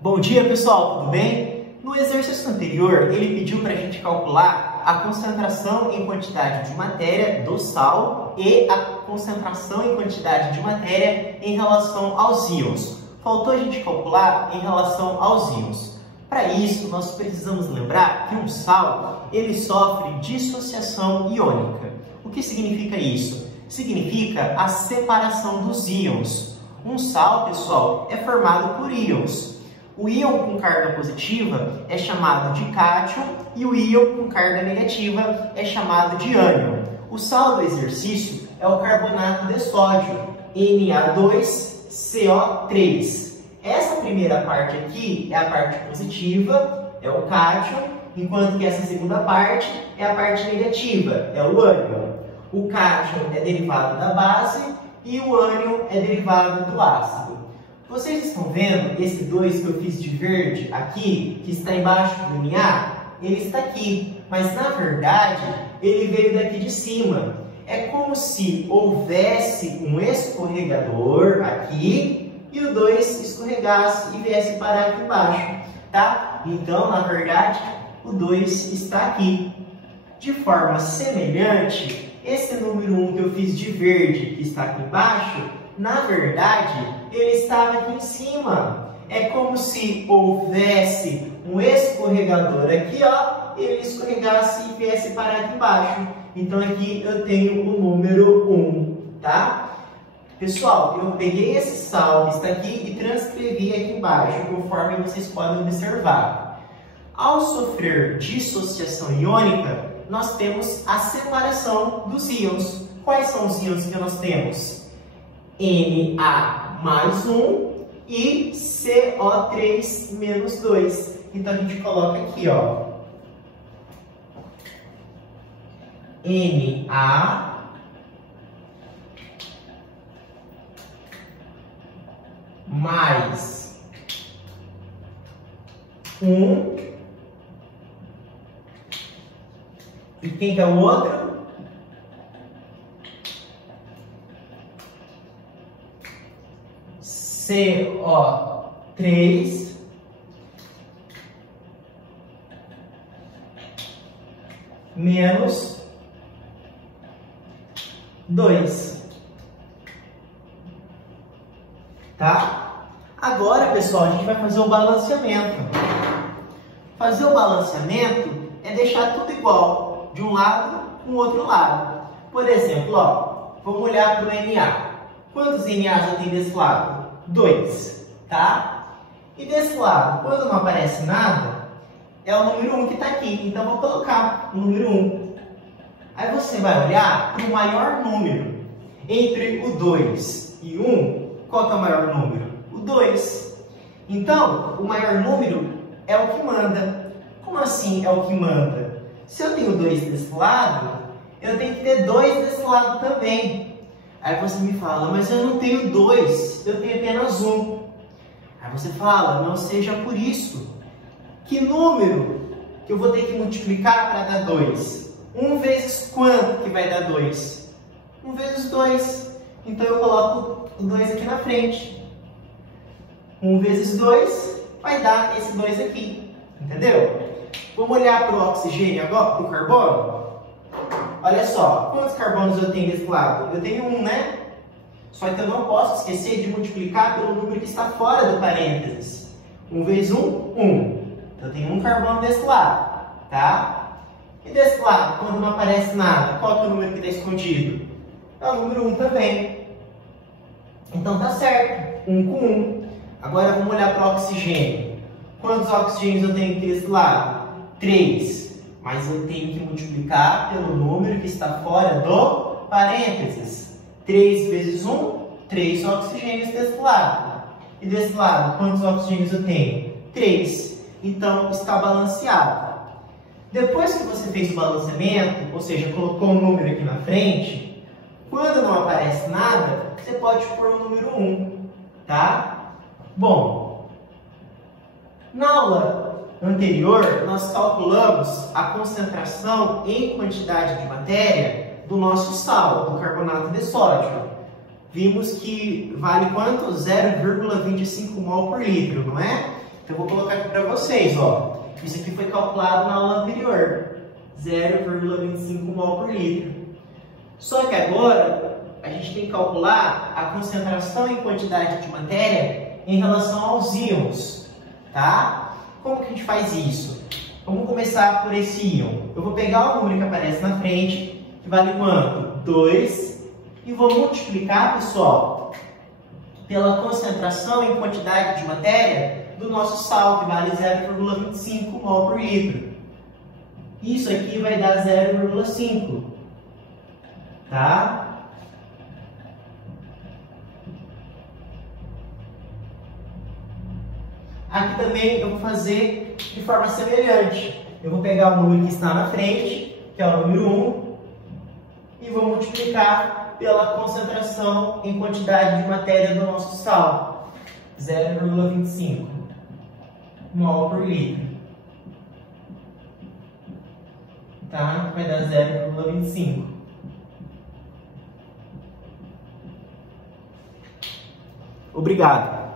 Bom dia, pessoal, tudo bem? No exercício anterior, ele pediu para a gente calcular a concentração em quantidade de matéria do sal e a concentração em quantidade de matéria em relação aos íons. Faltou a gente calcular em relação aos íons. Para isso, nós precisamos lembrar que um sal ele sofre dissociação iônica. O que significa isso? Significa a separação dos íons. Um sal, pessoal, é formado por íons. O íon com carga positiva é chamado de cátion e o íon com carga negativa é chamado de ânion. O sal do exercício é o carbonato de sódio, Na2CO3. Essa primeira parte aqui é a parte positiva, é o cátion, enquanto que essa segunda parte é a parte negativa, é o ânion. O cátion é derivado da base e o ânion é derivado do ácido. Vocês estão vendo esse 2 que eu fiz de verde aqui, que está embaixo do Na? Ele está aqui, mas na verdade ele veio daqui de cima. É como se houvesse um escorregador aqui e o 2 escorregasse e viesse parar aqui embaixo, tá? Então, na verdade, o 2 está aqui. De forma semelhante, esse número 1 que eu fiz de verde, que está aqui embaixo, na verdade, ele estava aqui em cima. É como se houvesse um escorregador aqui, ó, ele escorregasse e viesse parar aqui embaixo. Então, aqui eu tenho o número 1, tá? Pessoal, eu peguei esse sal que está aqui e transcrevi aqui embaixo, conforme vocês podem observar. Ao sofrer dissociação iônica, nós temos a separação dos íons. Quais são os íons que nós temos? Na mais 1 e CO3 menos 2. Então, a gente coloca aqui, ó, Na mais 1. E quem que é o outro? CO3 menos 2. Tá? Agora, pessoal, a gente vai fazer o balanceamento. Fazer o balanceamento é deixar tudo igual, de um lado com o outro lado. Por exemplo, ó, vamos olhar para o Na. Quantos Nas eu tenho desse lado? 2, tá? E desse lado, quando não aparece nada, é o número 1 que está aqui. Então, eu vou colocar o número 1. Aí você vai olhar para o maior número. Entre o 2 e 1, qual que é o maior número? O 2. Então, o maior número é o que manda. Como assim é o que manda? Se eu tenho 2 desse lado, eu tenho que ter 2 desse lado também. Aí você me fala, mas eu não tenho 2, eu tenho apenas 1. Aí você fala, não seja por isso. Que número que eu vou ter que multiplicar para dar 2? 1 vezes quanto que vai dar 2? 1 vezes 2. Então eu coloco o 2 aqui na frente. 1 vezes 2 vai dar esse 2 aqui. Entendeu? Vamos olhar para o oxigênio agora, para o carbono? Olha só, quantos carbonos eu tenho desse lado? Eu tenho 1, né? Só que eu não posso esquecer de multiplicar pelo número que está fora do parênteses. 1 vezes 1, 1. Eu tenho 1 carbono desse lado, tá? E desse lado, quando não aparece nada, qual é o número que está escondido? É o número 1 também. Então tá certo, 1 com 1. Agora vamos olhar para o oxigênio. Quantos oxigênios eu tenho aqui desse lado? 3. Mas eu tenho que multiplicar pelo número que está fora do parênteses. 3 vezes 1, 3 oxigênios desse lado. E desse lado, quantos oxigênios eu tenho? 3. Então, está balanceado. Depois que você fez o balanceamento, ou seja, colocou um número aqui na frente, quando não aparece nada, você pode pôr o número 1, tá? Bom, na aula anterior, nós calculamos a concentração em quantidade de matéria do nosso sal, do carbonato de sódio. Vimos que vale quanto? 0,25 mol por litro, não é? Então, eu vou colocar aqui para vocês, ó. Isso aqui foi calculado na aula anterior, 0,25 mol por litro. Só que agora, a gente tem que calcular a concentração em quantidade de matéria em relação aos íons, tá? Como que a gente faz isso? Vamos começar por esse íon. Eu vou pegar o número que aparece na frente, que vale quanto? 2, e vou multiplicar, pessoal, pela concentração em quantidade de matéria do nosso sal, que vale 0,25 mol por litro. Isso aqui vai dar 0,5, tá? Aqui também eu vou fazer de forma semelhante. Eu vou pegar o número que está na frente, que é o número 1, e vou multiplicar pela concentração em quantidade de matéria do nosso sal, 0,25 mol por litro. Tá? Vai dar 0,25. Obrigado.